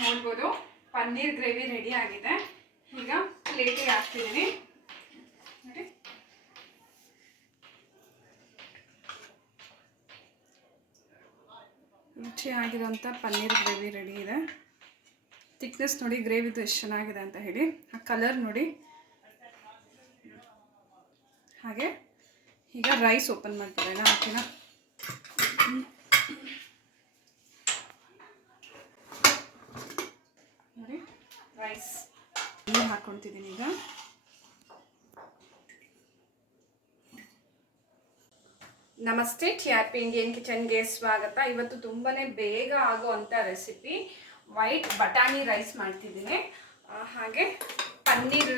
ನೋಡ್ಬೋದು paneer gravy ready ಆಗಿದೆ. ಈಗ ಪ್ಲೇಟಿಗೆ ಹಾಕ್ತಿದ್ದೀನಿ ನೋಡಿ. ರುಚಿಯಾಗಿರೋಂಥ ಪನ್ನೀರ್ ಗ್ರೇವಿ ರೆಡಿ ಇದೆ. ಥಿಕ್ನೆಸ್ ನೋಡಿ ಗ್ರೇವಿದು ಎಷ್ಟು ಚೆನ್ನಾಗಿದೆ ಅಂತ ಹೇಳಿ. ಆ ಕಲರ್ ನೋಡಿ. ಹಾಗೆ ಈಗ ರೈಸ್ ಓಪನ್ ಮಾಡ್ತಿದ್ದೇನೆ. ಓಕೆನಾ, ನೋಡಿ ರೈಸ್ ಹಾಕ್ಕೊಳ್ತಿದ್ದೀನಿ ಈಗ. ನಮಸ್ತೆ, TRP ಇಂಡಿಯನ್ ಕಿಚನ್ಗೆ ಸ್ವಾಗತ. ಇವತ್ತು ತುಂಬಾ ಬೇಗ ಆಗುವಂಥ ರೆಸಿಪಿ ವೈಟ್ ಬಟಾಣಿ ರೈಸ್ ಮಾಡ್ತಿದ್ದೀನಿ. ಹಾಗೆ ಪನ್ನೀರ್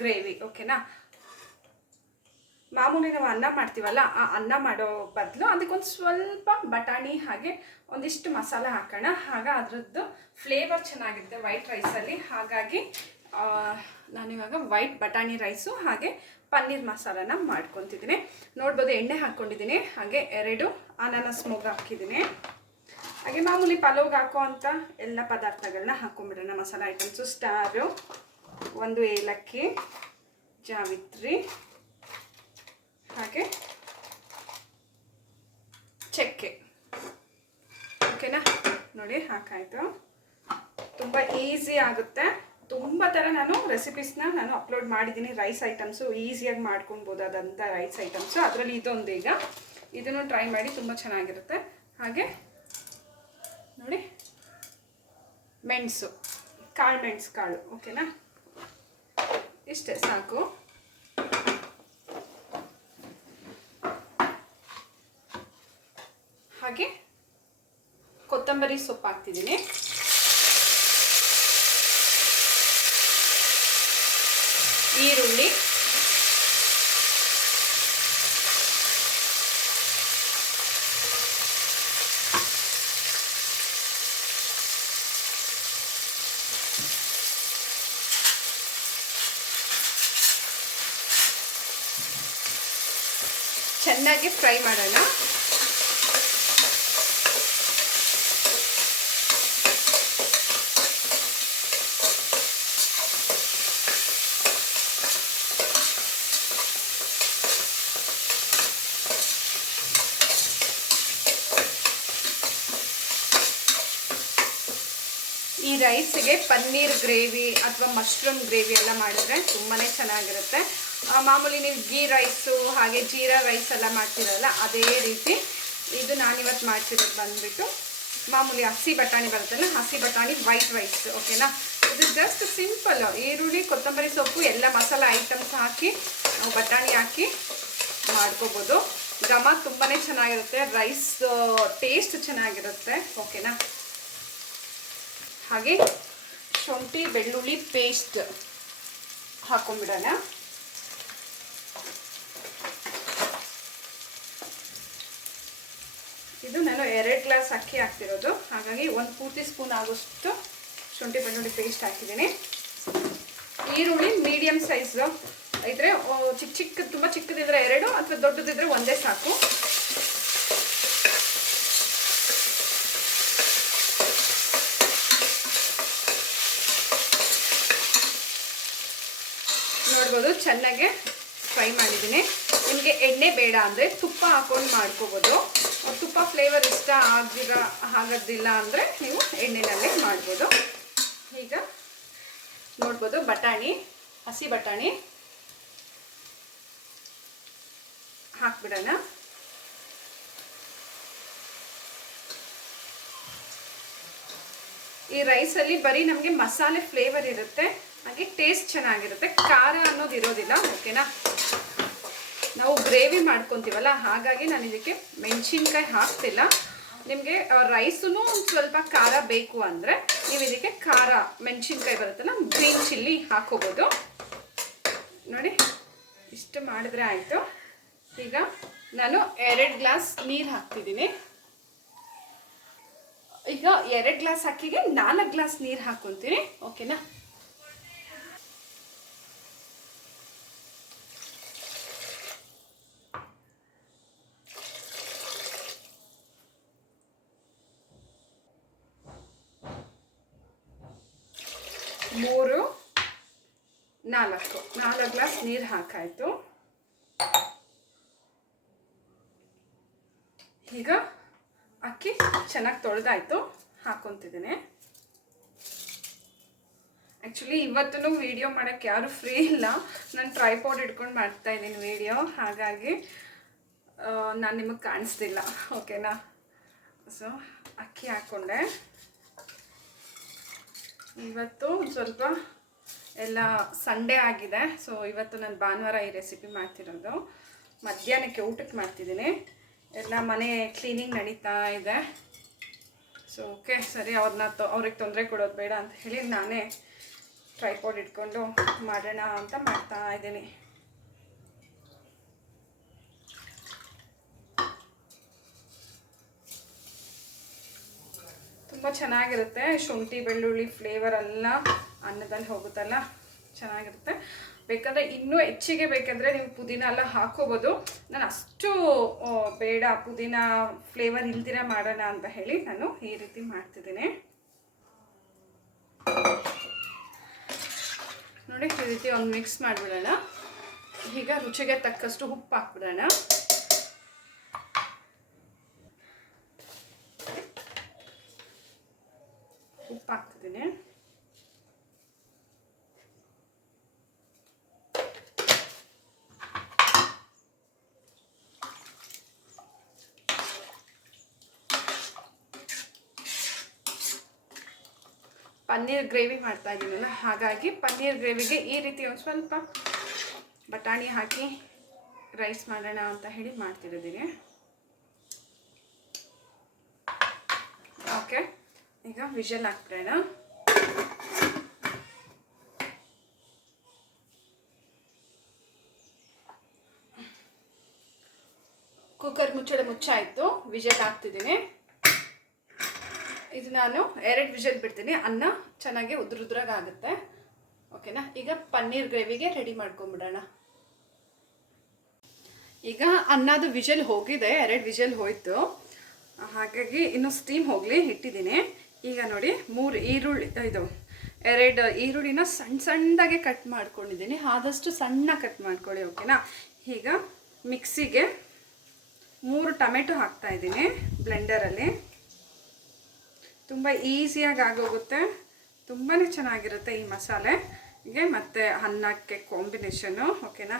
ಗ್ರೇವಿ. ಓಕೆನಾ, ಮಾಮೂಲಿ ನಾವು ಅನ್ನ ಮಾಡ್ತೀವಲ್ಲ, ಆ ಅನ್ನ ಮಾಡೋ ಬದಲು ಅದಕ್ಕೊಂದು ಸ್ವಲ್ಪ ಬಟಾಣಿ ಹಾಗೆ ಒಂದಿಷ್ಟು ಮಸಾಲ ಹಾಕೋಣ. ಆಗ ಅದರದ್ದು ಫ್ಲೇವರ್ ಚೆನ್ನಾಗಿರುತ್ತೆ ವೈಟ್ ರೈಸಲ್ಲಿ. ಹಾಗಾಗಿ ನಾನಿವಾಗ ವೈಟ್ ಬಟಾಣಿ ರೈಸು ಹಾಗೆ ಪನ್ನೀರ್ ಮಸಾಲನ ಮಾಡ್ಕೊತಿದ್ದೀನಿ. ನೋಡ್ಬೋದು ಎಣ್ಣೆ ಹಾಕ್ಕೊಂಡಿದ್ದೀನಿ. ಹಾಗೆ 2 ಅನಾನಸ್ ಮೊಗ್ಗು ಹಾಕಿದ್ದೀನಿ. ಹಾಗೆ ಮಾಮೂಲಿ ಪಲಾವ್ಗೆ ಹಾಕೋ ಅಂಥ ಎಲ್ಲ ಪದಾರ್ಥಗಳನ್ನ ಹಾಕ್ಕೊಂಬಿಡೋಣ. ಮಸಾಲ ಐಟಮ್ಸು: ಸ್ಟಾರು, 1 ಏಲಕ್ಕಿ, ಜಾವಿತ್ರಿ, ಹಾಗೆ ಚಕ್ಕೆ. ಓಕೆನಾ, ನೋಡಿ ಹಾಕಾಯಿತು. ತುಂಬ ಈಸಿ ಆಗುತ್ತೆ. ತುಂಬ ಥರ ನಾನು ರೆಸಿಪೀಸ್ನ ಅಪ್ಲೋಡ್ ಮಾಡಿದ್ದೀನಿ. ರೈಸ್ ಐಟಮ್ಸು ಈಸಿಯಾಗಿ ಮಾಡ್ಕೊಳ್ಬೋದಾದಂಥ ರೈಸ್ ಐಟಮ್ಸು. ಅದರಲ್ಲಿ ಇದೊಂದು. ಈಗ ಇದನ್ನು ಟ್ರೈ ಮಾಡಿ, ತುಂಬ ಚೆನ್ನಾಗಿರುತ್ತೆ. ಹಾಗೆ ನೋಡಿ ಮೆಣಸು, ಮೆಣಸು ಕಾಳು. ಓಕೆನಾ, ಇಷ್ಟೇ ಸಾಕು. ಹಾಗೆ ಕೊತ್ತಂಬರಿ ಸೊಪ್ಪು ಹಾಕ್ತಿದ್ದೀನಿ. ಈರುಳ್ಳಿ, ಚೆನ್ನಾಗಿ ಫ್ರೈ ಮಾಡೋಣ. ಈ ರೈಸಿಗೆ ಪನ್ನೀರ್ ಗ್ರೇವಿ ಅಥವಾ ಮಶ್ರೂಮ್ ಗ್ರೇವಿ ಎಲ್ಲ ಮಾಡಿದ್ರೆ ತುಂಬಾ ಚೆನ್ನಾಗಿರುತ್ತೆ. ಮಾಮೂಲಿ ನೀವು ಗೀ ರೈಸು ಹಾಗೆ ಜೀರಾ ರೈಸ್ ಎಲ್ಲ ಮಾಡ್ತಿರಲ್ಲ, ಅದೇ ರೀತಿ ಇದು ನಾನಿವತ್ತು ಮಾಡ್ತಿರೋದು ಬಂದುಬಿಟ್ಟು ಮಾಮೂಲಿ ಹಸಿ ಬಟಾಣಿ ಬರುತ್ತಲ್ಲ, ಹಸಿ ಬಟಾಣಿ ವೈಟ್ ರೈಸ್. ಓಕೆನಾ, ಇದು ಜಸ್ಟ್ ಸಿಂಪಲ್. ಈರುಳ್ಳಿ, ಕೊತ್ತಂಬರಿ ಸೊಪ್ಪು, ಎಲ್ಲ ಮಸಾಲ ಐಟಮ್ಸ್ ಹಾಕಿ ನಾವು ಬಟಾಣಿ ಹಾಕಿ ಮಾಡ್ಕೋಬೋದು. ಘಮ ತುಂಬಾ ಚೆನ್ನಾಗಿರುತ್ತೆ. ರೈಸ್ ಟೇಸ್ಟ್ ಚೆನ್ನಾಗಿರುತ್ತೆ. ಓಕೆನಾ, ಹಾಗೆ ಶುಂಠಿ ಬೆಳ್ಳುಳ್ಳಿ ಪೇಸ್ಟ್ ಹಾಕೊಂಡ್ಬಿಡೋಣ. ಇದು ನಾನು 2 ಗ್ಲಾಸ್ ಅಕ್ಕಿ ಹಾಕ್ತಿರೋದು. ಹಾಗಾಗಿ 1 ಪೂರ್ತಿ ಸ್ಪೂನ್ ಆಗೋಷ್ಟು ಶುಂಠಿ ಬೆಳ್ಳುಳ್ಳಿ ಪೇಸ್ಟ್ ಹಾಕಿದ್ದೀನಿ. ಈರುಳ್ಳಿ ಮೀಡಿಯಮ್ ಸೈಜು ಇದ್ರೆ ತುಂಬ ಚಿಕ್ಕದಿದ್ರೆ 2 ಅಥವಾ ದೊಡ್ಡದಿದ್ರೆ 1 ಸಾಕು. ನೋಡ್ಬೋದು ಚೆನ್ನಾಗೆ ಫ್ರೈ ಮಾಡಿದ್ದೀನಿ. ನಿಮಗೆ ಎಣ್ಣೆ ಬೇಡ ಅಂದರೆ ತುಪ್ಪ ಹಾಕೊಂಡು ಮಾಡ್ಕೋಬೋದು. ತುಪ್ಪ ಫ್ಲೇವರ್ ಇಷ್ಟ ಆಗೋದಿಲ್ಲ ಅಂದರೆ ನೀವು ಎಣ್ಣೆನಲ್ಲೇ ಮಾಡ್ಬೋದು. ಈಗ ನೋಡ್ಬೋದು ಬಟಾಣಿ, ಹಸಿ ಬಟಾಣಿ ಹಾಕ್ಬಿಡೋಣ. ಈ ರೈಸಲ್ಲಿ ಬರೀ ನಮಗೆ ಮಸಾಲೆ ಫ್ಲೇವರ್ ಇರುತ್ತೆ, ಹಾಗೆ ಟೇಸ್ಟ್ ಚೆನ್ನಾಗಿರುತ್ತೆ. ಖಾರ ಅನ್ನೋದು ಇರೋದಿಲ್ಲ. ಓಕೆನಾ, ನಾವು ಗ್ರೇವಿ ಮಾಡ್ಕೊತೀವಲ್ಲ, ಹಾಗಾಗಿ ನಾನು ಇದಕ್ಕೆ ಮೆಣಸಿನ್ಕಾಯಿ ಹಾಕ್ತಿಲ್ಲ. ನಿಮಗೆ ರೈಸೂ ಒಂದು ಸ್ವಲ್ಪ ಖಾರ ಬೇಕು ಅಂದರೆ ನೀವು ಇದಕ್ಕೆ ಖಾರ ಮೆಣಸಿನ್ಕಾಯಿ ಬರುತ್ತಲ್ಲ, ಗ್ರೀನ್ ಚಿಲ್ಲಿ ಹಾಕೋಬೋದು. ನೋಡಿ ಇಷ್ಟು ಮಾಡಿದ್ರೆ ಆಯಿತು. ಈಗ ನಾನು 2 ಗ್ಲಾಸ್ ನೀರು ಹಾಕ್ತಿದ್ದೀನಿ. ಈಗ 2 ಗ್ಲಾಸ್ ಅಕ್ಕಿಗೆ 4 ಗ್ಲಾಸ್ ನೀರು ಹಾಕ್ಕೊತೀನಿ. ಓಕೆನಾ, 3 4 ಗ್ಲಾಸ್ ನೀರು ಹಾಕಾಯಿತು. ಈಗ ಅಕ್ಕಿ ಚೆನ್ನಾಗಿ ತೊಳೆದಾಯಿತು, ಹಾಕ್ಕೊತಿದ್ದೀನಿ. ಆ್ಯಕ್ಚುಲಿ ಇವತ್ತೂ ವೀಡಿಯೋ ಮಾಡೋಕ್ಕೆ ಯಾರೂ ಫ್ರೀ ಇಲ್ಲ, ನಾನು ಟ್ರೈಪಾಡ್ ಇಟ್ಕೊಂಡು ಮಾಡ್ತಾಯಿದ್ದೀನಿ ವೀಡಿಯೋ, ಹಾಗಾಗಿ ನಾನು ನಿಮಗೆ ಕಾಣಿಸ್ತಿಲ್ಲ. ಓಕೆನಾ? ಸೊ ಅಕ್ಕಿ ಹಾಕ್ಕೊಂಡೆ. ಇವತ್ತು ಸ್ವಲ್ಪ ಎಲ್ಲ ಸಂಡೇ ಆಗಿದೆ, ಸೊ ಇವತ್ತು ನಾನು ಭಾನುವಾರ ಈ ರೆಸಿಪಿ ಮಾಡ್ತಿರೋದು. ಮಧ್ಯಾಹ್ನಕ್ಕೆ ಊಟಕ್ಕೆ ಮಾಡ್ತಿದ್ದೀನಿ. ಎಲ್ಲ ಮನೆ ಕ್ಲೀನಿಂಗ್ ನಡೀತಾ ಇದೆ. ಸೊ ಓಕೆ ಸರಿ, ಅವ್ರಿಗೆ ತೊಂದರೆ ಕೊಡೋದು ಬೇಡ ಅಂತ ಹೇಳಿ ನಾನೇ ಟ್ರೈಪಾಡ್ ಇಟ್ಕೊಂಡು ಮಾಡೋಣ ಅಂತ ಮಾಡ್ತಾ ಇದ್ದೀನಿ. ತುಂಬ ಚೆನ್ನಾಗಿರುತ್ತೆ. ಶುಂಠಿ ಬೆಳ್ಳುಳ್ಳಿ ಫ್ಲೇವರ್ ಎಲ್ಲ ಅನ್ನದಲ್ಲಿ ಹೋಗುತ್ತಲ್ಲ, ಚೆನ್ನಾಗಿರುತ್ತೆ. ಬೇಕಾದರೆ ಇನ್ನೂ ಹೆಚ್ಚಿಗೆ ಬೇಕಾದರೆ ನೀವು ಪುದೀನ ಎಲ್ಲ ಹಾಕೋಬೋದು. ನಾನು ಅಷ್ಟು ಬೇಡ, ಪುದೀನ ಫ್ಲೇವರ್ ಇಲ್ದಿರ ಮಾಡೋಣ ಅಂತ ಹೇಳಿ ನಾನು ಈ ರೀತಿ ಮಾಡ್ತಿದ್ದೀನಿ. ನೋಡಿ, ಈ ರೀತಿ ಒಂದು ಮಿಕ್ಸ್ ಮಾಡಿಬಿಡೋಣ. ಈಗ ರುಚಿಗೆ ತಕ್ಕಷ್ಟು ಉಪ್ಪು ಹಾಕ್ಬಿಡೋಣ. ಉಪ್ಪು ಹಾಕ್ತಿದ್ದೀನಿ. ಪನ್ನೀರ್ ಗ್ರೇವಿ ಮಾಡ್ತಾ ಇದ್ದೀನಲ್ಲ, ಹಾಗಾಗಿ ಪನ್ನೀರ್ ಗ್ರೇವಿಗೆ ಈ ರೀತಿ ಒಂದು ಸ್ವಲ್ಪ ಬಟಾಣಿ ಹಾಕಿ ರೈಸ್ ಮಾಡೋಣ ಅಂತ ಹೇಳಿ ಮಾಡ್ತಿರೋದೀನಿ. ಓಕೆ, ಈಗ ವಿಷಲ್ ಹಾಕ್ಬಿಡೋಣ. ಕುಕ್ಕರ್ ಮುಚ್ಚಳ ಮುಚ್ಚಾಯಿತು, ವಿಷಲ್ ಹಾಕ್ತಿದ್ದೀನಿ. ಇದು ನಾನು 2 ವಿಷಲ್ ಬಿಡ್ತೀನಿ, ಅನ್ನ ಚೆನ್ನಾಗಿ ಉದ್ರುದ್ರಾಗುತ್ತೆ. ಓಕೆನಾ? ಈಗ ಪನ್ನೀರ್ ಗ್ರೇವಿಗೆ ರೆಡಿ ಮಾಡ್ಕೊಂಬಿಡೋಣ. ಈಗ ಅನ್ನದ ವಿಷಲ್ ಹೋಗಿದೆ, 2 ವಿಷಲ್ ಹೋಯಿತು, ಹಾಗಾಗಿ ಇನ್ನು ಸ್ಟೀಮ್ ಹೋಗಲಿ ಇಟ್ಟಿದ್ದೀನಿ. ಈಗ ನೋಡಿ, 2 ಈರುಳ್ಳಿನ ಸಣ್ಣದಾಗೆ ಕಟ್ ಮಾಡ್ಕೊಂಡಿದ್ದೀನಿ. ಆದಷ್ಟು ಸಣ್ಣ ಕಟ್ ಮಾಡ್ಕೊಳ್ಳಿ. ಓಕೆನಾ? ಈಗ ಮಿಕ್ಸಿಗೆ 3 ಟೊಮೆಟೊ ಹಾಕ್ತಾಯಿದ್ದೀನಿ ಬ್ಲೆಂಡರಲ್ಲಿ. ತುಂಬ ಈಸಿಯಾಗಿ ಆಗೋಗುತ್ತೆ, ತುಂಬಾ ಚೆನ್ನಾಗಿರುತ್ತೆ ಈ ಮಸಾಲೆಗೆ, ಮತ್ತು ಅನ್ನಕ್ಕೆ ಕಾಂಬಿನೇಷನ್ನು. ಓಕೆನಾ?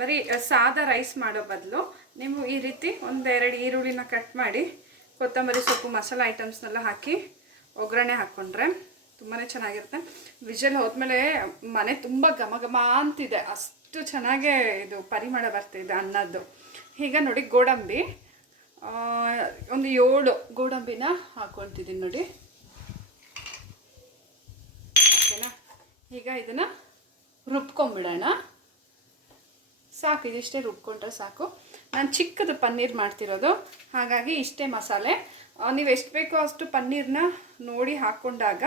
ಬರೀ ಸಾದಾ ರೈಸ್ ಮಾಡೋ ಬದಲು ನೀವು ಈ ರೀತಿ 1-2 ಈರುಳ್ಳಿನ ಕಟ್ ಮಾಡಿ ಕೊತ್ತಂಬರಿ ಸೊಪ್ಪು ಮಸಾಲೆ ಐಟಮ್ಸ್ನೆಲ್ಲ ಹಾಕಿ ಒಗ್ಗರಣೆ ಹಾಕ್ಕೊಂಡ್ರೆ ತುಂಬಾ ಚೆನ್ನಾಗಿರುತ್ತೆ. ವಿಷಲ್ ಹೋದ್ಮೇಲೆ ಮನೆ ತುಂಬ ಘಮ ಘಮ ಅಂತಿದೆ, ಅಷ್ಟು ಚೆನ್ನಾಗೇ ಇದು ಪರಿಮಳ ಬರ್ತಿದೆ ಅನ್ನದ್ದು. ಈಗ ನೋಡಿ, ಗೋಡಂಬಿ ಒಂದು 7 ಗೋಡಂಬಿನ ಹಾಕ್ಕೊಳ್ತಿದ್ದೀನಿ ನೋಡಿ. ಓಕೆನಾ? ಈಗ ಇದನ್ನು ರುಬ್ಕೊಂಬಿಡೋಣ. ಸಾಕು, ಇದಿಷ್ಟೇ ರುಬ್ಕೊಂಡ್ರೆ ಸಾಕು. ನಾನು ಚಿಕ್ಕದು ಪನ್ನೀರ್ ಮಾಡ್ತಿರೋದು, ಹಾಗಾಗಿ ಇಷ್ಟೇ ಮಸಾಲೆ. ನೀವು ಎಷ್ಟು ಬೇಕೋ ಅಷ್ಟು ಪನ್ನೀರನ್ನ ನೋಡಿ ಹಾಕ್ಕೊಂಡಾಗ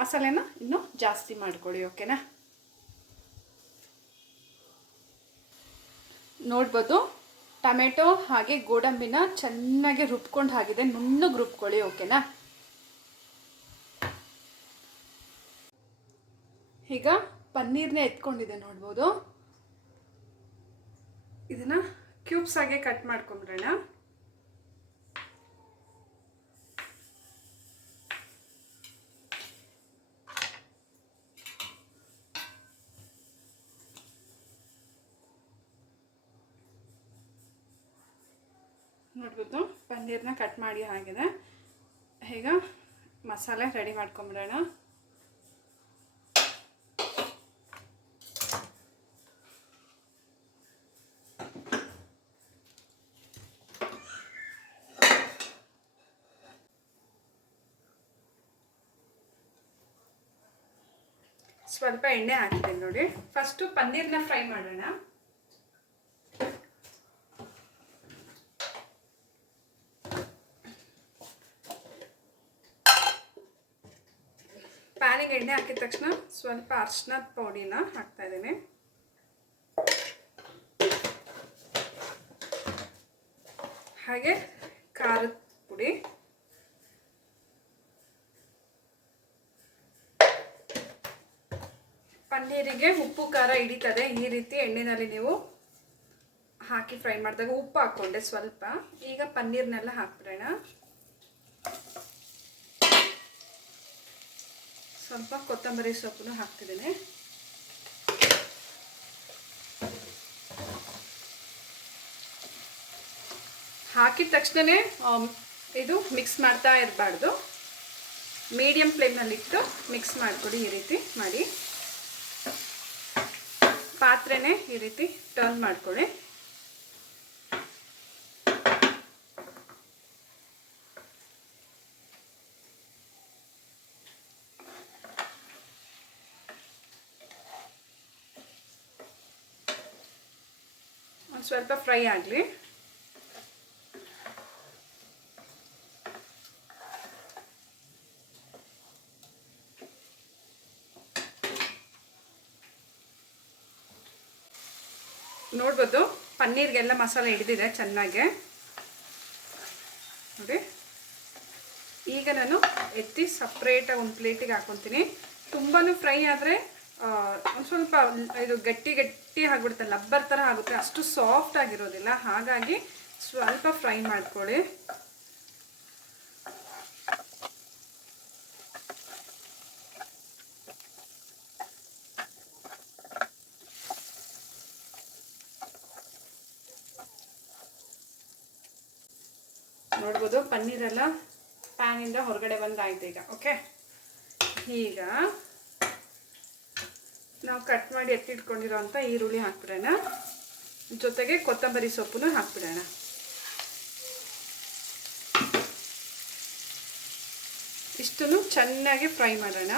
ಮಸಾಲೆನ ಇನ್ನೂ ಜಾಸ್ತಿ ಮಾಡ್ಕೊಳ್ಳಿ. ಓಕೆನಾ? ನೋಡ್ಬೋದು, ಟೊಮೆಟೊ ಹಾಗೆ ಗೋಡಂಬಿನ ಚೆನ್ನಾಗಿ ರುಬ್ಕೊಂಡು ಆಗಿದೆ, ನುಣ್ಣಗೆ ರುಬ್ಕೊಳ್ಳಿ. ಓಕೆನಾ? ಈಗ ಪನ್ನೀರ್ನೇ ಎತ್ಕೊಂಡಿದೆ ನೋಡ್ಬೋದು. ಇದನ್ನು ಕ್ಯೂಬ್ಸ್ ಆಗಿ ಕಟ್ ಮಾಡ್ಕೊಂಬಿಡೋಣ. ನೋಡ್ಬೋದು, ಪನ್ನೀರ್ನ ಕಟ್ ಮಾಡಿ ಆಗಿದೆ. ಈಗ ಮಸಾಲೆ ರೆಡಿ ಮಾಡ್ಕೊಂಬಿಡೋಣ. ಸ್ವಲ್ಪ ಎಣ್ಣೆ ಹಾಕಿದ್ದೀನಿ ನೋಡಿ. ಫಸ್ಟು ಪನ್ನೀರ್ನ ಫ್ರೈ ಮಾಡೋಣ. ಪ್ಯಾನಿಗೆ ಎಣ್ಣೆ ಹಾಕಿದ ತಕ್ಷಣ ಸ್ವಲ್ಪ ಅರಿಶಿನದ ಪುಡಿನ ಹಾಕ್ತಾ ಇದ್ದೀನಿ. ಹಾಗೆ ಖಾರದ ಪುಡಿ, ಪನ್ನೀರಿಗೆ ಉಪ್ಪು ಖಾರ ಹಿಡಿತದೆ. ಈ ರೀತಿ ಎಣ್ಣೆಯಲ್ಲಿ ನೀವು ಹಾಕಿ ಫ್ರೈ ಮಾಡಿದಾಗ ಉಪ್ಪು ಹಾಕ್ಕೊಂಡೆ ಸ್ವಲ್ಪ. ಈಗ ಪನ್ನೀರ್ನೆಲ್ಲ ಹಾಕ್ಬಿಡೋಣ. ಸ್ವಲ್ಪ ಕೊತ್ತಂಬರಿ ಸೊಪ್ಪನ್ನು ಹಾಕ್ತಿದ್ದೀನಿ. ಹಾಕಿದ ತಕ್ಷಣವೇ ಇದು ಮಿಕ್ಸ್ ಮಾಡ್ತಾ ಇರಬಾರ್ದು. ಮೀಡಿಯಂ ಫ್ಲೇಮ್ನಲ್ಲಿಟ್ಟು ಮಿಕ್ಸ್ ಮಾಡಿಕೊಡಿ. ಈ ರೀತಿ ಮಾಡಿ ಪಾತ್ರೆನೇ ಈ ರೀತಿ ಟರ್ನ್ ಮಾಡ್ಕೊಳ್ಳಿ. ಒಂದು ಸ್ವಲ್ಪ ಫ್ರೈ ಆಗಲಿ. ನೋಡ್ಬೋದು ಪನ್ನೀರ್ಗೆಲ್ಲ ಮಸಾಲೆ ಹಿಡಿದಿದೆ ಚೆನ್ನಾಗೆ ನೋಡಿ. ಈಗ ನಾನು ಎತ್ತಿ ಸಪ್ರೇಟಾಗಿ ಒಂದು ಪ್ಲೇಟಿಗೆ ಹಾಕ್ಕೊತೀನಿ. ತುಂಬಾ ಫ್ರೈ ಆದರೆ ಒಂದು ಸ್ವಲ್ಪ ಇದು ಗಟ್ಟಿ ಗಟ್ಟಿ ಆಗಿಬಿಡುತ್ತೆ, ಲಬ್ಬರ್ ಥರ ಆಗುತ್ತೆ. ಅಷ್ಟು ಸಾಫ್ಟ್ ಆಗಿರೋದಿಲ್ಲ. ಹಾಗಾಗಿ ಸ್ವಲ್ಪ ಫ್ರೈ ಮಾಡ್ಕೊಳ್ಳಿ. ನೋಡ್ಬೋದು ಪನ್ನೀರೆಲ್ಲ ಪ್ಯಾನಿಂದ ಹೊರಗಡೆ ಬಂದಾಯ್ತು ಈಗ. ಓಕೆ, ಈಗ ನಾವು ಕಟ್ ಮಾಡಿ ಎತ್ತಿಟ್ಕೊಂಡಿರೋ ಅಂಥ ಈರುಳ್ಳಿ ಹಾಕ್ಬಿಡೋಣ. ಜೊತೆಗೆ ಕೊತ್ತಂಬರಿ ಸೊಪ್ಪನ್ನು ಹಾಕ್ಬಿಡೋಣ. ಇಷ್ಟನ್ನು ಚೆನ್ನಾಗಿ ಫ್ರೈ ಮಾಡೋಣ.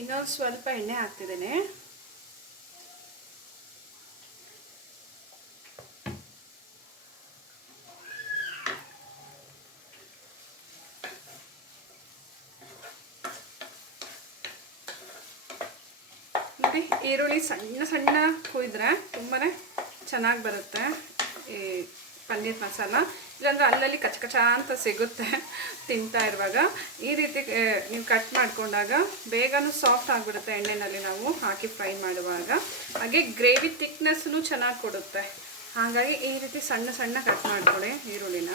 ಇನ್ನೊಂದು ಸ್ವಲ್ಪ ಎಣ್ಣೆ ಹಾಕ್ತಿದ್ದೇನೆ. ನೋಡಿ, ಈರುಳ್ಳಿ ಸಣ್ಣ ಸಣ್ಣ ಕೊಯ್ದ್ರೆ ತುಂಬಾ ಚೆನ್ನಾಗಿ ಬರುತ್ತೆ ಈ ಪನ್ನೀರ್ ಮಸಾಲ. ಇಲ್ಲಾಂದರೆ ಅಲ್ಲಲ್ಲಿ ಕಚ ಕಚ ಅಂತ ಸಿಗುತ್ತೆ ತಿಂತಾ ಇರುವಾಗ. ಈ ರೀತಿ ನೀವು ಕಟ್ ಮಾಡ್ಕೊಂಡಾಗ ಬೇಗನೂ ಸಾಫ್ಟ್ ಆಗಿಬಿಡುತ್ತೆ ಎಣ್ಣೆಯಲ್ಲಿ ನಾವು ಹಾಕಿ ಫ್ರೈ ಮಾಡುವಾಗ. ಹಾಗೆ ಗ್ರೇವಿ ಥಿಕ್ನೆಸ್ಸೂ ಚೆನ್ನಾಗಿ ಕೊಡುತ್ತೆ. ಹಾಗಾಗಿ ಈ ರೀತಿ ಸಣ್ಣ ಸಣ್ಣ ಕಟ್ ಮಾಡ್ಕೊಳ್ಳಿ ಈರುಳ್ಳಿನ.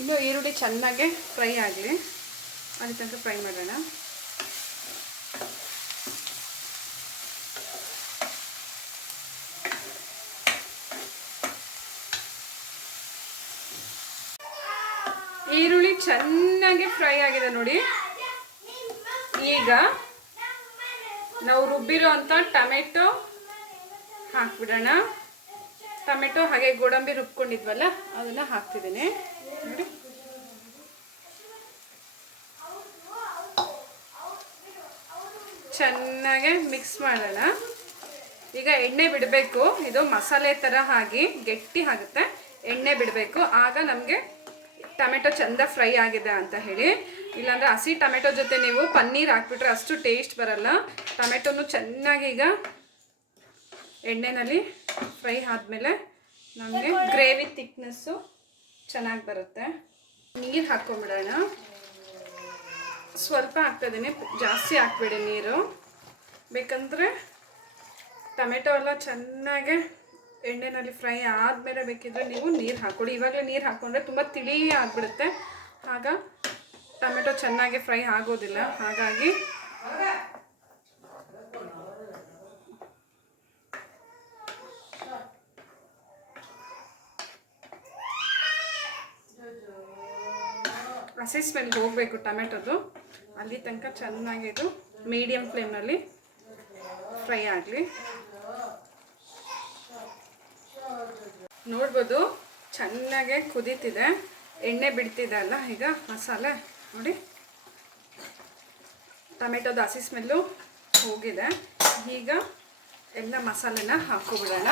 ಇನ್ನು ಈರುಳ್ಳಿ ಚೆನ್ನಾಗೆ ಫ್ರೈ ಆಗಲಿ, ಅಲ್ಲಿ ತನಕ ಫ್ರೈ ಮಾಡೋಣ. ಈರುಳ್ಳಿ ಚೆನ್ನಾಗಿ ಫ್ರೈ ಆಗಿದೆ ನೋಡಿ. ಈಗ ನಾವು ರುಬ್ಬಿರೋ ಅಂಥ ಟೊಮೆಟೊ ಹಾಕ್ಬಿಡೋಣ. ಟೊಮೆಟೊ ಹಾಗೆ ಗೋಡಂಬಿ ರುಬ್ಕೊಂಡಿದ್ವಲ್ಲ ಅದನ್ನು ಹಾಕ್ತಿದ್ದೀನಿ ನೋಡಿ. ಚೆನ್ನಾಗೆ ಮಿಕ್ಸ್ ಮಾಡೋಣ. ಈಗ ಎಣ್ಣೆ ಬಿಡಬೇಕು. ಇದು ಮಸಾಲೆ ಥರ ಆಗಿ ಗಟ್ಟಿ ಆಗುತ್ತೆ. ಎಣ್ಣೆ ಬಿಡಬೇಕು, ಆಗ ನಮಗೆ ಟೊಮೆಟೊ ಚೆಂದ ಫ್ರೈ ಆಗಿದೆ ಅಂತ ಹೇಳಿ. ಇಲ್ಲಾಂದರೆ ಹಸಿ ಟೊಮೆಟೊ ಜೊತೆ ನೀವು ಪನ್ನೀರ್ ಹಾಕ್ಬಿಟ್ರೆ ಅಷ್ಟು ಟೇಸ್ಟ್ ಬರಲ್ಲ. ಟೊಮೆಟೊನು ಚೆನ್ನಾಗಿ ಈಗ ಎಣ್ಣೆಯಲ್ಲಿ ಫ್ರೈ ಆದಮೇಲೆ ನಮಗೆ ಗ್ರೇವಿ ಥಿಕ್ನೆಸ್ಸು ಚೆನ್ನಾಗಿ ಬರುತ್ತೆ. ನೀರು ಹಾಕ್ಕೊಂಬಿಡೋಣ. ಸ್ವಲ್ಪ ಹಾಕ್ತಿದ್ದೀನಿ, ಜಾಸ್ತಿ ಹಾಕ್ಬೇಡಿ ನೀರು. ಬೇಕಂದರೆ ಟೊಮೆಟೊ ಎಲ್ಲ ಚೆನ್ನಾಗೆ ಎಣ್ಣೆಯಲ್ಲಿ ಫ್ರೈ ಆದಮೇಲೆ ಬೇಕಿದ್ರೆ ನೀವು ನೀರು ಹಾಕ್ಕೊಡಿ. ಇವಾಗಲೇ ನೀರು ಹಾಕ್ಕೊಂಡ್ರೆ ತುಂಬ ತಿಳಿ ಆಗಿಬಿಡುತ್ತೆ. ಆಗ ಟೊಮೆಟೊ ಚೆನ್ನಾಗಿ ಫ್ರೈ ಆಗೋದಿಲ್ಲ. ಹಾಗಾಗಿ ಹಸಿ ಸ್ಮೆಲ್ ಹೋಗಬೇಕು ಟೊಮೆಟೊದು. ಅಲ್ಲಿ ತನಕ ಚೆನ್ನಾಗಿ ಇದು ಮೀಡಿಯಮ್ ಫ್ಲೇಮ್ನಲ್ಲಿ ಫ್ರೈ ಆಗಲಿ. ನೋಡ್ಬೋದು ಚೆನ್ನಾಗೆ ಕುದೀತಿದೆ, ಎಣ್ಣೆ ಬಿಡ್ತಿದೆ ಅಲ್ಲ ಈಗ ಮಸಾಲೆ ನೋಡಿ. ಟೊಮೆಟೊದ ಹಸಿ ಸ್ಮೆಲ್ಲು ಹೋಗಿದೆ. ಈಗ ಎಲ್ಲ ಮಸಾಲೆನ ಹಾಕ್ಕೊಬಿಡೋಣ.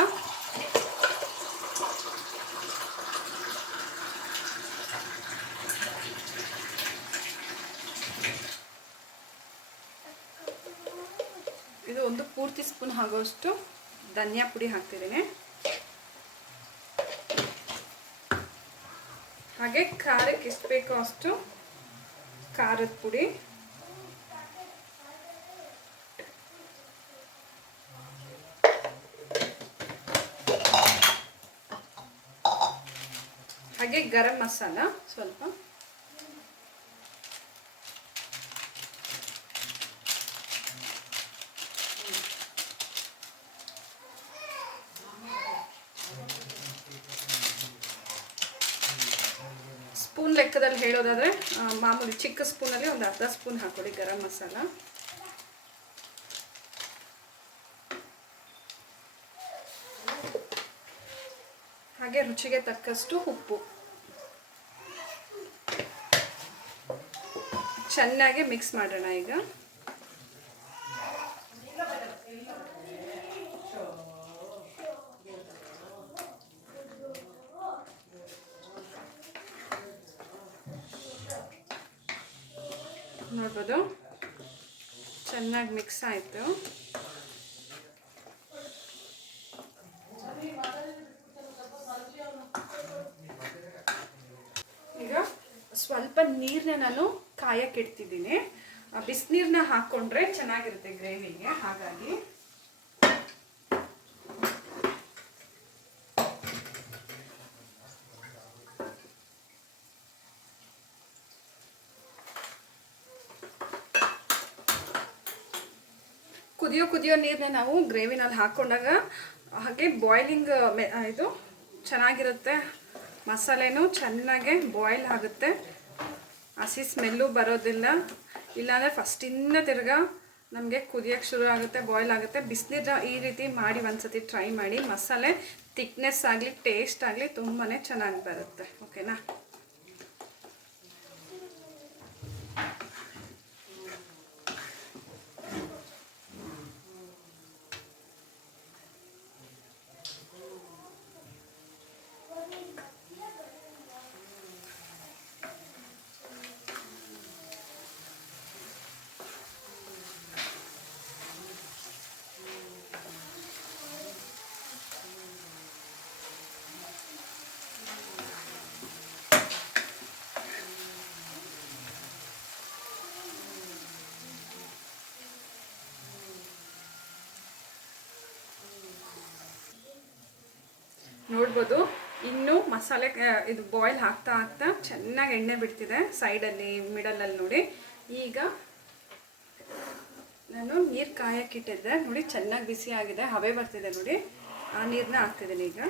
ಒಂದು ಪೂರ್ತಿ ಸ್ಪೂನ್ ಆಗೋಷ್ಟು ಧನಿಯಾ ಪುಡಿ ಹಾಕ್ತಿದ್ದೀನಿ. ಹಾಗೆ ಖಾರಕ್ಕೆ ಎಷ್ಟು ಬೇಕೋ ಅಷ್ಟು ಖಾರದ ಪುಡಿ, ಹಾಗೆ ಗರಂ ಮಸಾಲ ಸ್ವಲ್ಪ, ಸ್ಪೂನ್ ಲೆಕ್ಕದಲ್ಲಿ ಹೇಳೋದಾದರೆ ಮಾಮೂಲಿ ಚಿಕ್ಕ ಸ್ಪೂನಲ್ಲಿ ಒಂದು ಅರ್ಧ ಸ್ಪೂನ್ ಹಾಕೊಳ್ಳಿ ಗರಂ ಮಸಾಲ. ಹಾಗೆ ರುಚಿಗೆ ತಕ್ಕಷ್ಟು ಉಪ್ಪು. ಚೆನ್ನಾಗಿ ಮಿಕ್ಸ್ ಮಾಡೋಣ. ಈಗ ನೋಡ್ಬೋದು ಚೆನ್ನಾಗಿ ಮಿಕ್ಸ್ ಆಯಿತು. ಈಗ ಸ್ವಲ್ಪ ನೀರನ್ನ ನಾನು ಕಾಯಕ್ಕೆ ಇಡ್ತಿದ್ದೀನಿ. ಬಿಸಿನೀರನ್ನ ಹಾಕ್ಕೊಂಡ್ರೆ ಚೆನ್ನಾಗಿರುತ್ತೆ ಗ್ರೇವಿಗೆ. ಹಾಗಾಗಿ ಕುದಿಯೋ ನೀರನ್ನ ನಾವು ಗ್ರೇವಿನಲ್ಲಿ ಹಾಕ್ಕೊಂಡಾಗ ಹಾಗೆ ಬಾಯ್ಲಿಂಗ್ ಇದು ಚೆನ್ನಾಗಿರುತ್ತೆ. ಮಸಾಲೆನೂ ಚೆನ್ನಾಗೆ ಬಾಯ್ಲ್ ಆಗುತ್ತೆ, ಹಸಿ ಸ್ಮೆಲ್ಲು ಬರೋದಿಲ್ಲ. ಇಲ್ಲಾಂದರೆ ಫಸ್ಟಿಂದ ತಿರ್ಗಾ ನಮಗೆ ಕುದಿಯೋಕ್ಕೆ ಶುರು ಆಗುತ್ತೆ, ಬಾಯ್ಲ್ ಆಗುತ್ತೆ. ಬಿಸಿನೀರನ್ನ ಈ ರೀತಿ ಮಾಡಿ ಒಂದ್ಸತಿ ಟ್ರೈ ಮಾಡಿ. ಮಸಾಲೆ ಥಿಕ್ನೆಸ್ ಆಗಲಿ ಟೇಸ್ಟ್ ಆಗಲಿ ತುಂಬಾ ಚೆನ್ನಾಗಿ ಬರುತ್ತೆ. ಓಕೆನಾ? ನೋಡ್ಬೋದು ಇನ್ನು ಮಸಾಲೆ ಇದು ಬಾಯ್ಲ್ ಆಗ್ತಾ ಆಗ್ತಾ ಚೆನ್ನಾಗಿ ಎಣ್ಣೆ ಬಿಡ್ತಿದೆ ಸೈಡಲ್ಲಿ, ಮಿಡಲಲ್ಲಿ ನೋಡಿ. ಈಗ ನಾನು ನೀರು ಕಾಯಕ್ಕಿಟ್ಟಿದ್ದೆ ನೋಡಿ, ಚೆನ್ನಾಗಿ ಬಿಸಿ ಆಗಿದೆ, ಹಬೆ ಬರ್ತಿದೆ ನೋಡಿ. ಆ ನೀರನ್ನ ಹಾಕ್ತಿದ್ದೀನಿ ಈಗ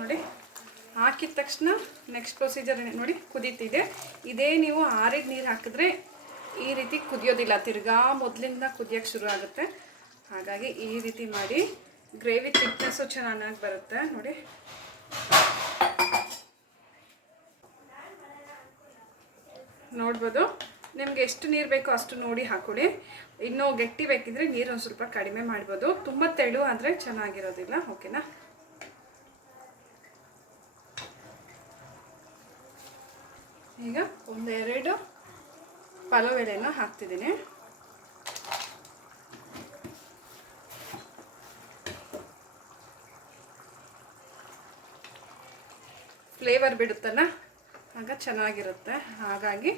ನೋಡಿ. ಹಾಕಿದ ತಕ್ಷಣ ನೆಕ್ಸ್ಟ್ ಪ್ರೊಸೀಜರ್ ನೋಡಿ, ಕುದೀತಿದೆ. ಇದೇ ನೀವು ಆರಿದ ನೀರು ಹಾಕಿದ್ರೆ ಈ ರೀತಿ ಕುದಿಯೋದಿಲ್ಲ, ತಿರ್ಗಾ ಮೊದಲಿಂದ ಕುದಿಯೋಕ್ಕೆ ಶುರು ಆಗುತ್ತೆ. ಹಾಗಾಗಿ ಈ ರೀತಿ ಮಾಡಿ ಗ್ರೇವಿ ಥಿಕ್ನೆಸ್ಸು ಚೆನ್ನಾಗಿ ಬರುತ್ತೆ ನೋಡಿ. ನೋಡ್ಬೋದು ನಿಮಗೆ ಎಷ್ಟು ನೀರು ಬೇಕೋ ಅಷ್ಟು ನೋಡಿ ಹಾಕೊಳ್ಳಿ. ಇನ್ನೂ ಗಟ್ಟಿ ಬೇಕಿದ್ರೆ ನೀರು ಒಂದು ಸ್ವಲ್ಪ ಕಡಿಮೆ ಮಾಡ್ಬೋದು. ತುಂಬ ತೆಳು ಆದರೆ ಚೆನ್ನಾಗಿರೋದಿಲ್ಲ. ಓಕೆನಾ? ಈಗ ಒಂದೆರಡು ಪಲಾವ್ ಎಲೆನ ಹಾಕ್ತಿದ್ದೀನಿ. ಫ್ಲೇವರ್ ಬಿಡುತ್ತಲ್ಲ, ಆಗ ಚೆನ್ನಾಗಿರುತ್ತೆ. ಹಾಗಾಗಿ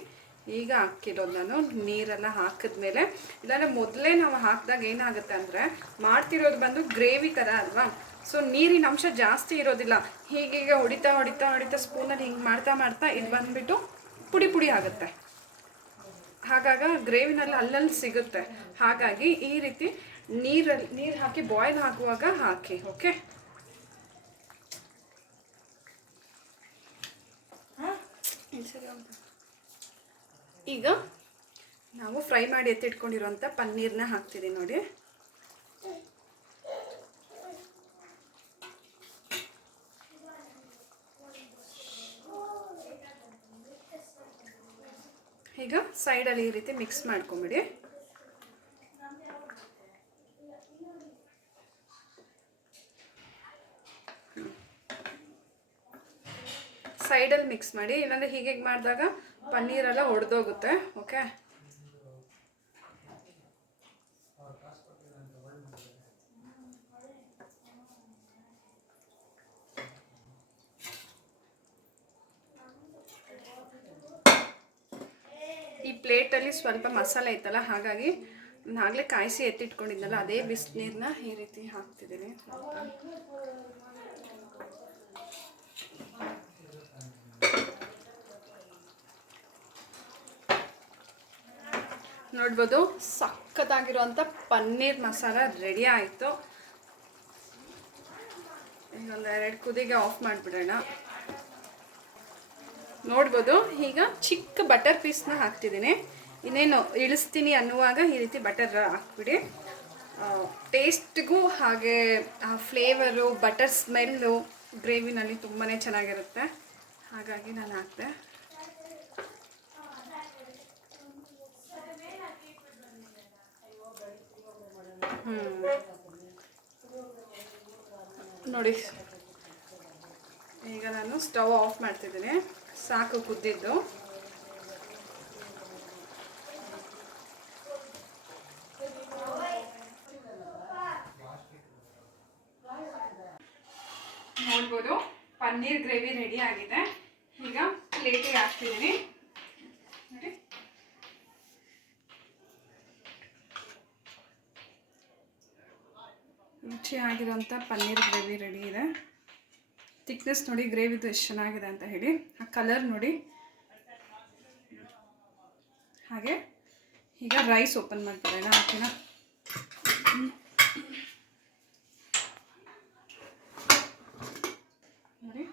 ಈಗ ಹಾಕಿರೋದು ನಾನು ನೀರೆಲ್ಲ ಹಾಕಿದ್ಮೇಲೆ. ಇಲ್ಲಾಂದರೆ ಮೊದಲೇ ನಾವು ಹಾಕಿದಾಗ ಏನಾಗುತ್ತೆ ಅಂದರೆ ಮಾಡ್ತಿರೋದು ಬಂದು ಗ್ರೇವಿ ಥರ ಅಲ್ವಾ, ಸೊ ನೀರಿನ ಅಂಶ ಜಾಸ್ತಿ ಇರೋದಿಲ್ಲ. ಹೀಗೀಗ ಹೊಡಿತಾ ಹೊಡಿತಾ ಹೊಡಿತಾ ಸ್ಪೂನಲ್ಲಿ ಹಿಂಗೆ ಮಾಡ್ತಾ ಮಾಡ್ತಾ ಇದು ಬಂದುಬಿಟ್ಟು ಪುಡಿ ಪುಡಿ ಆಗುತ್ತೆ. ಹಾಗಾಗ ಗ್ರೇವಿನಲ್ಲಿ ಅಲ್ಲಲ್ಲಿ ಸಿಗುತ್ತೆ. ಹಾಗಾಗಿ ಈ ರೀತಿ ನೀರು ಹಾಕಿ ಬಾಯ್ಲ್ ಆಗುವಾಗ ಹಾಕಿ. ಓಕೆ? ಈಗ ನಾವು ಫ್ರೈ ಮಾಡಿ ಎತ್ತಿಟ್ಕೊಂಡಿರೋಂಥ ಪನ್ನೀರನ್ನ ಹಾಕ್ತಿದ್ದೀವಿ ನೋಡಿ. ಈಗ ಸೈಡಲ್ಲಿ ಈ ರೀತಿ ಮಿಕ್ಸ್ ಮಾಡ್ಕೊಂಬಿಡಿ. ಸೈಡಲ್ಲಿ ಮಿಕ್ಸ್ ಮಾಡಿ, ಇಲ್ಲಾಂದರೆ ಹೀಗೆ ಮಾಡಿದಾಗ ಪನ್ನೀರೆಲ್ಲ ಒಡೆದೋಗುತ್ತೆ. ಓಕೆ? ಪ್ಲೇಟಲ್ಲಿ ಸ್ವಲ್ಪ ಮಸಾಲೆ ಇತ್ತಲ್ಲ, ಹಾಗಾಗಿ ನಾನು ಆಗಲೇ ಕಾಯಿಸಿ ಎತ್ತಿಟ್ಕೊಂಡಿದ್ದಲ್ಲ ಅದೇ ಬಿಸಿನೀರನ್ನ ಈ ರೀತಿ ಹಾಕ್ತಿದ್ದೀನಿ. ನೋಡ್ಬೋದು ಸಖತ್ತಾಗಿರುವಂಥ ಪನ್ನೀರ್ ಮಸಾಲ ರೆಡಿ ಆಯಿತು. ಈಗ ಒಂದು 2 ಕುದಿಗೆ ಆಫ್ ಮಾಡಿಬಿಡೋಣ. ನೋಡ್ಬೋದು ಈಗ ಚಿಕ್ಕ ಬಟರ್ ಪೀಸ್ನ ಹಾಕ್ತಿದ್ದೀನಿ. ಇನ್ನೇನು ಇಳಿಸ್ತೀನಿ ಅನ್ನುವಾಗ ಈ ರೀತಿ ಬಟರ್ ಹಾಕ್ಬಿಡಿ. ಟೇಸ್ಟ್ಗೂ ಹಾಗೆ ಆ ಫ್ಲೇವರು, ಬಟರ್ ಸ್ಮೆಲ್ಲು ಗ್ರೇವಿನಲ್ಲಿ ತುಂಬಾ ಚೆನ್ನಾಗಿರುತ್ತೆ. ಹಾಗಾಗಿ ನಾನು ಹಾಕ್ದೆ. ನೋಡಿ ಈಗ ನಾನು ಸ್ಟವ್ ಆಫ್ ಮಾಡ್ತಿದ್ದೀನಿ. ಸಾಕು ಕುದ್ದಿದ್ದು. ನೋಡ್ಬೋದು ಪನ್ನೀರ್ ಗ್ರೇವಿ ರೆಡಿ ಆಗಿದೆ. ಈಗ ಪ್ಲೇಟಿಗೆ ಹಾಕ್ತಿದ್ದೀನಿ ನೋಡಿ. ರುಚಿಯಾಗಿರೋಂಥ ಪನ್ನೀರ್ ಗ್ರೇವಿ ರೆಡಿ ಇದೆ. ಥಿಕ್ನೆಸ್ ನೋಡಿ ಗ್ರೇವಿದು ಎಷ್ಟು ಚೆನ್ನಾಗಿದೆ ಅಂತ ಹೇಳಿ. ಆ ಕಲರ್ ನೋಡಿ. ಹಾಗೆ ಈಗ ರೈಸ್ ಓಪನ್ ಮಾಡ್ತಿರೋಣ. ಓಕೆನಾ? ನೋಡಿ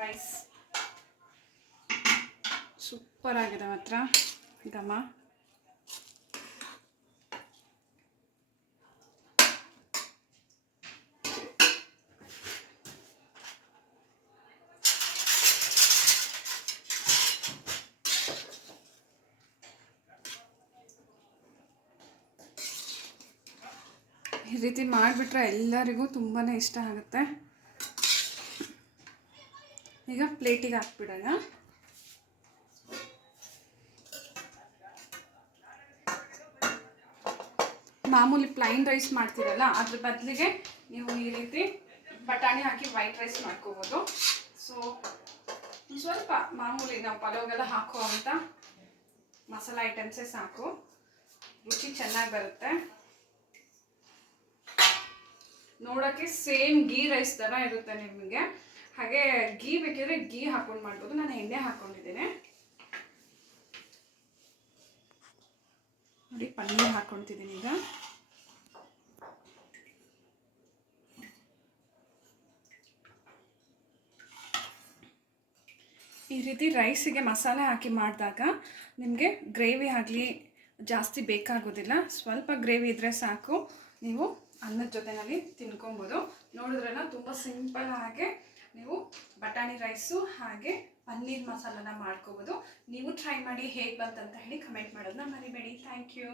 ರೈಸ್ ಸೂಪರ್ ಆಗಿದೆ ಮಾತ್ರ ಘಮ. ಈ ರೀತಿ ಮಾಡಿಬಿಟ್ರೆ ಎಲ್ಲರಿಗೂ ತುಂಬಾ ಇಷ್ಟ ಆಗುತ್ತೆ. ಈಗ ಪ್ಲೇಟಿಗೆ ಹಾಕ್ಬಿಡೋಣ. ಮಾಮೂಲಿ ಪ್ಲೈನ್ ರೈಸ್ ಮಾಡ್ತೀರಲ್ಲ ಅದ್ರ ಬದಲಿಗೆ ನೀವು ಈ ರೀತಿ ಬಟಾಣಿ ಹಾಕಿ ವೈಟ್ ರೈಸ್ ಮಾಡ್ಕೋಬೋದು. ಸೊ ಸ್ವಲ್ಪ ಮಾಮೂಲಿ ನಾವು ಪಲಾವ್ಗೆಲ್ಲ ಹಾಕೋ ಅಂತ ಮಸಾಲ ಐಟಮ್ಸೇ ಸಾಕು, ರುಚಿ ಚೆನ್ನಾಗಿ ಬರುತ್ತೆ. ನೋಡೋಕ್ಕೆ ಸೇಮ್ ಗೀ ರೈಸ್ ಥರ ಇರುತ್ತೆ ನಿಮಗೆ. ಹಾಗೆ ಗೀ ಬೇಕಿದ್ರೆ ಗೀ ಹಾಕೊಂಡು ಮಾಡ್ಬೋದು. ನಾನು ಎಣ್ಣೆ ಹಾಕ್ಕೊಂಡಿದ್ದೀನಿ ನೋಡಿ. ಪನ್ನೀರ್ ಹಾಕ್ಕೊಳ್ತಿದ್ದೀನಿ ಈಗ. ಈ ರೀತಿ ರೈಸಿಗೆ ಮಸಾಲೆ ಹಾಕಿ ಮಾಡಿದಾಗ ನಿಮಗೆ ಗ್ರೇವಿ ಆಗಲಿ ಜಾಸ್ತಿ ಬೇಕಾಗೋದಿಲ್ಲ. ಸ್ವಲ್ಪ ಗ್ರೇವಿ ಇದ್ದರೆ ಸಾಕು, ನೀವು ಅನ್ನದ ಜೊತೆಯಲ್ಲಿ ತಿನ್ಕೊಬೋದು. ನೋಡಿದ್ರಲ್ಲ ತುಂಬ ಸಿಂಪಲ್ ಆಗಿ ನೀವು ಬಟಾಣಿ ರೈಸು ಹಾಗೆ ಪನ್ನೀರ್ ಮಸಾಲನ ಮಾಡ್ಕೋಬೋದು. ನೀವು ಟ್ರೈ ಮಾಡಿ ಹೇಗೆ ಬಂತಂತ ಹೇಳಿ ಕಮೆಂಟ್ ಮಾಡೋದನ್ನ ಮರಿಬೇಡಿ. Thank you.